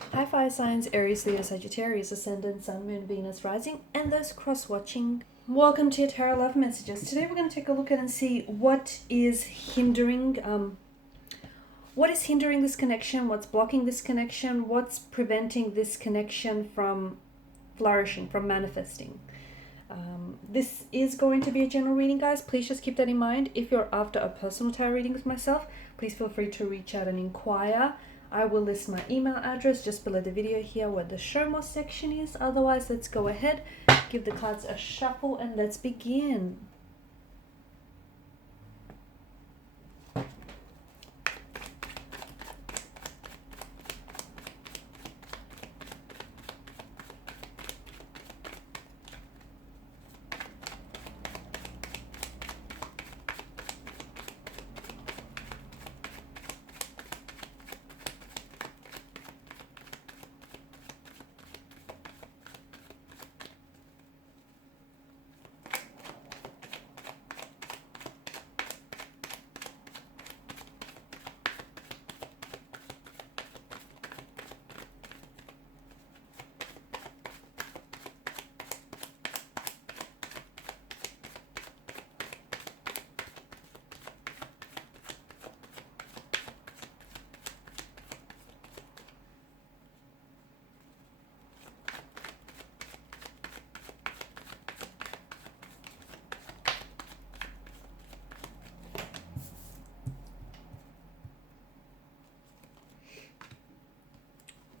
Hi fire signs, Aries, Leo, Sagittarius, Ascendant, Sun, Moon, Venus, Rising, and those cross-watching. Welcome to your Tarot Love Messages. Today we're going to take a look at and see what is hindering this connection, what's blocking this connection, what's preventing this connection from flourishing, from manifesting. This is going to be a general reading, guys. Please just keep that in mind. If you're after a personal tarot reading with myself, please feel free to reach out and inquire. I will list my email address just below the video here where the show more section is. Otherwise, let's go ahead, give the cards a shuffle, and let's begin.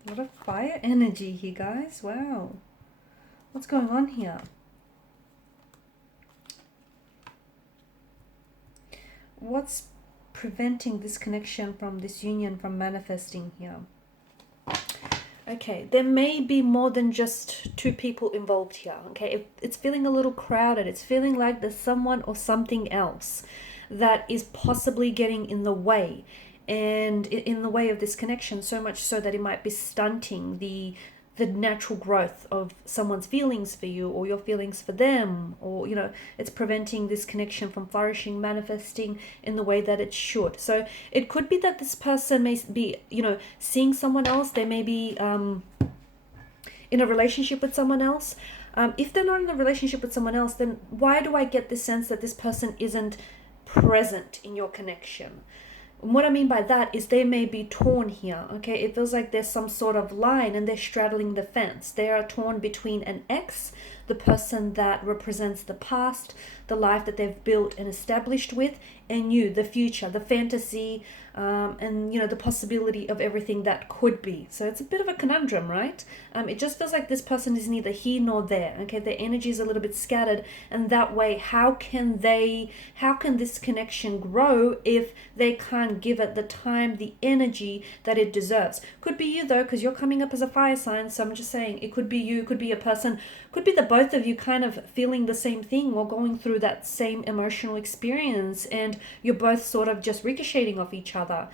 A lot of fire energy here, guys. Wow. What's going on here? What's preventing this connection from this union from manifesting here? Okay, there may be more than just two people involved here. Okay, it's feeling a little crowded. It's feeling like there's someone or something else that is possibly getting in the way, and in the way of this connection, so much so that it might be stunting the natural growth of someone's feelings for you or your feelings for them, or it's preventing this connection from flourishing, manifesting in the way that it should. So it could be that this person may be seeing someone else. They may be in a relationship with someone else. If they're not in a relationship with someone else, then why do I get this sense that this person isn't present in your connection? And what I mean by that is they may be torn here, okay? It feels like there's some sort of line and they're straddling the fence. They are torn between an ex, the person that represents the past, the life that they've built and established with, and you, the future, the fantasy, and the possibility of everything that could be. So it's a bit of a conundrum, right? It just feels like this person is neither here nor there. Okay, their energy is a little bit scattered, and that way, how can this connection grow if they can't give it the time, the energy that it deserves? Could be you though, because you're coming up as a fire sign. So I'm just saying, it could be you, could be a person, could be the both of you kind of feeling the same thing or going through that same emotional experience, and you're both sort of just ricocheting off each other.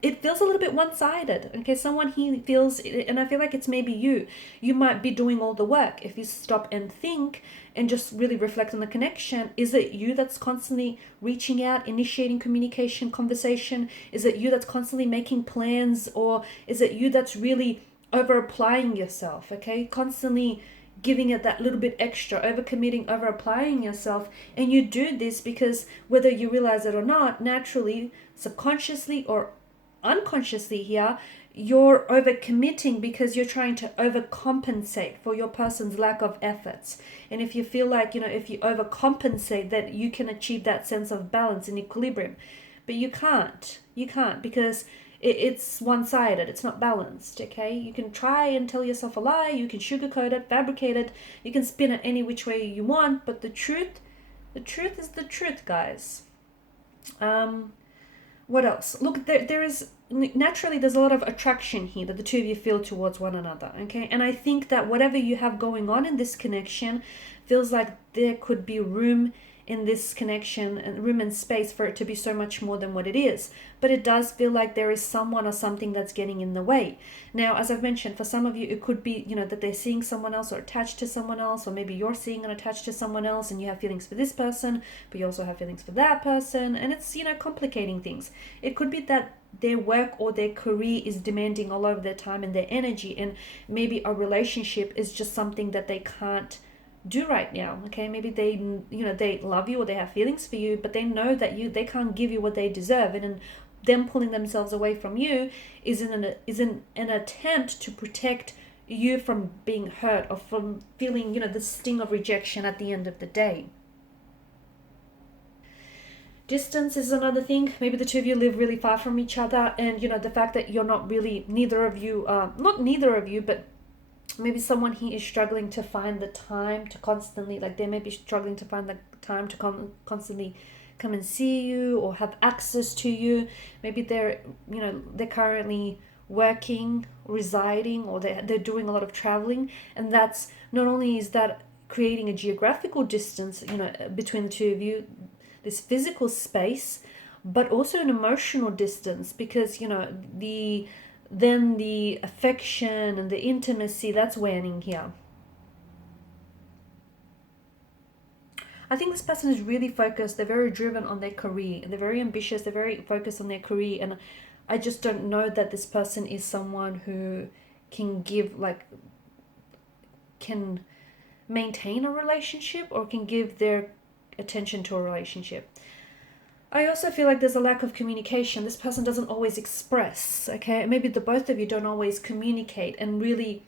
It feels a little bit one-sided. Okay, someone here feels, and I feel like it's maybe you might be doing all the work. If you stop and think and just really reflect on the connection, is it you that's constantly reaching out, initiating communication, conversation? Is it you that's constantly making plans, or is it you that's really over applying yourself? Okay, constantly giving it that little bit extra, over committing, over applying yourself. And you do this because whether you realize it or not, naturally, subconsciously or unconsciously here, you're over committing because you're trying to overcompensate for your person's lack of efforts. And if you feel like, if you overcompensate, that you can achieve that sense of balance and equilibrium, but you can't because it's one-sided. It's not balanced. Okay, you can try and tell yourself a lie, you can sugarcoat it, fabricate it, you can spin it any which way you want, but the truth is the truth, guys. What else? Look, there is naturally, there's a lot of attraction here that the two of you feel towards one another. Okay, and I think that whatever you have going on in this connection feels like there could be room in this connection and room and space for it to be so much more than what it is. But it does feel like there is someone or something that's getting in the way. Now, as I've mentioned, for some of you, it could be, that they're seeing someone else or attached to someone else, or maybe you're seeing and attached to someone else and you have feelings for this person, but you also have feelings for that person. And it's, complicating things. It could be that their work or their career is demanding a lot of their time and their energy, and maybe a relationship is just something that they can't do right now. Okay, maybe they, they love you or they have feelings for you, but they know that they can't give you what they deserve, and in them pulling themselves away from you is an attempt to protect you from being hurt or from feeling, the sting of rejection at the end of the day. Distance is another thing. Maybe the two of you live really far from each other, and the fact that you're not really, neither of you, but maybe someone here is struggling to find the time to constantly, like they may be struggling to find the time to constantly come and see you or have access to you. Maybe they're currently working, residing, or they're doing a lot of traveling, and that's not only is that creating a geographical distance, between the two of you, this physical space, but also an emotional distance, because the affection and the intimacy, that's waning here. I think this person is really focused. They're very driven on their career, and they're very ambitious. They're very focused on their career, and I just don't know that this person is someone who can can maintain a relationship or can give their attention to a relationship. I also feel like there's a lack of communication. This person doesn't always express, okay? Maybe the both of you don't always communicate and really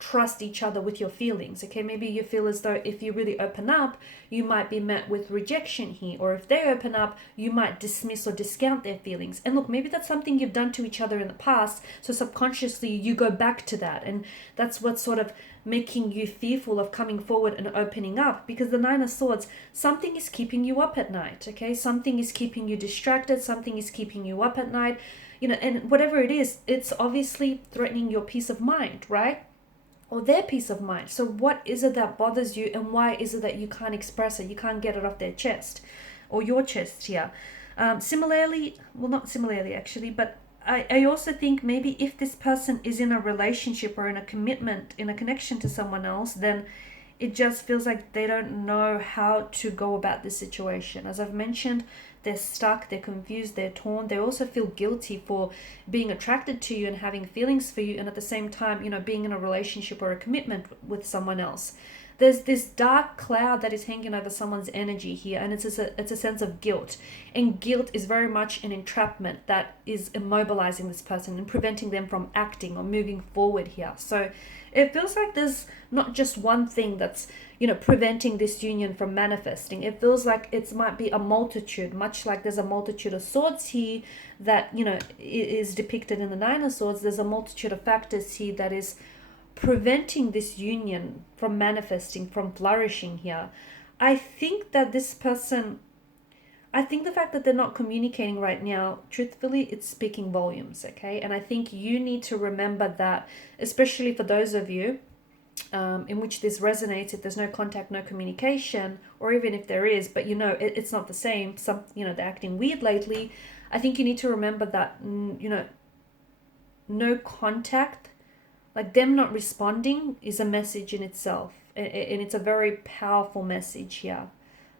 trust each other with your feelings, okay? Maybe you feel as though if you really open up, you might be met with rejection here, or if they open up, you might dismiss or discount their feelings. And look, maybe that's something you've done to each other in the past, so subconsciously you go back to that, and that's what's sort of making you fearful of coming forward and opening up, because the Nine of Swords, something is keeping you up at night, okay? Something is keeping you distracted, something is keeping you up at night, and whatever it is, it's obviously threatening your peace of mind, right? Or their peace of mind. So what is it that bothers you, and why is it that you can't express it? You can't get it off their chest or your chest here. Similarly, well, not similarly actually, but I also think maybe if this person is in a relationship or in a commitment, in a connection to someone else, then it just feels like they don't know how to go about this situation. As I've mentioned, they're stuck, they're confused, they're torn. They also feel guilty for being attracted to you and having feelings for you, and at the same time, being in a relationship or a commitment with someone else. There's this dark cloud that is hanging over someone's energy here, and it's a sense of guilt. And guilt is very much an entrapment that is immobilizing this person and preventing them from acting or moving forward here. So it feels like there's not just one thing that's, preventing this union from manifesting. It feels like it might be a multitude, much like there's a multitude of swords here that, is depicted in the Nine of Swords. There's a multitude of factors here that is preventing this union from manifesting, from flourishing here. I think that this person, I think the fact that they're not communicating right now, truthfully, it's speaking volumes, okay? And I think you need to remember that, especially for those of you in which this resonates, if there's no contact, no communication, or even if there is, but it's not the same, they're acting weird lately. I think you need to remember that, no contact, like them not responding, is a message in itself, and it's a very powerful message here.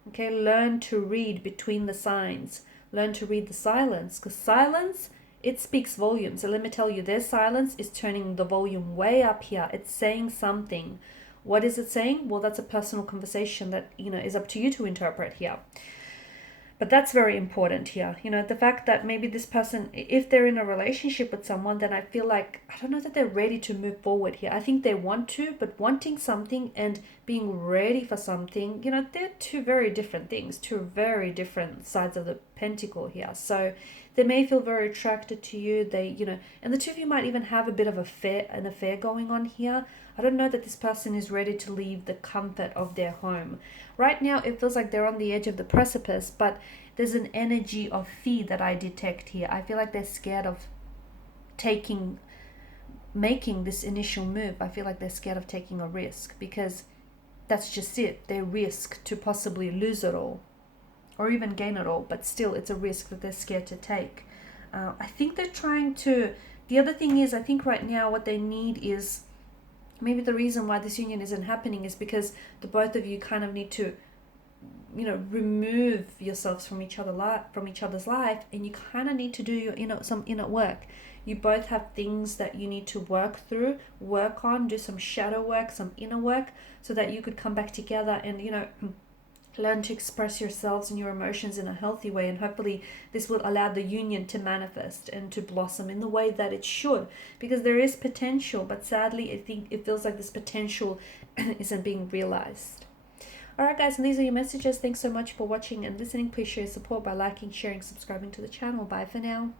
Okay, learn to read between the signs. Learn to read the silence, because silence, it speaks volumes. So let me tell you, their silence is turning the volume way up here. It's saying something. What is it saying? Well, that's a personal conversation that, is up to you to interpret here. But that's very important here. The fact that maybe this person, if they're in a relationship with someone, then I feel like, I don't know that they're ready to move forward here. I think they want to, but wanting something and being ready for something, they're two very different things, two very different sides of the pentacle here. So they may feel very attracted to you. They, and the two of you might even have a bit of an affair going on here. I don't know that this person is ready to leave the comfort of their home. Right now, it feels like they're on the edge of the precipice, but there's an energy of fear that I detect here. I feel like they're scared of making this initial move. I feel like they're scared of taking a risk, because that's just it. They risk to possibly lose it all or even gain it all, but still it's a risk that they're scared to take. I think they're trying to, the other thing is, I think right now what they need is, maybe the reason why this union isn't happening is because the both of you kind of need to remove yourselves from each other's life, and you kind of need to do your some inner work. You both have things that you need to work through, work on, do some shadow work, some inner work, so that you could come back together and learn to express yourselves and your emotions in a healthy way. And hopefully this will allow the union to manifest and to blossom in the way that it should, because there is potential, but sadly I think it feels like this potential isn't being realized. Alright guys, and these are your messages. Thanks so much for watching and listening. Please show your support by liking, sharing, subscribing to the channel. Bye for now.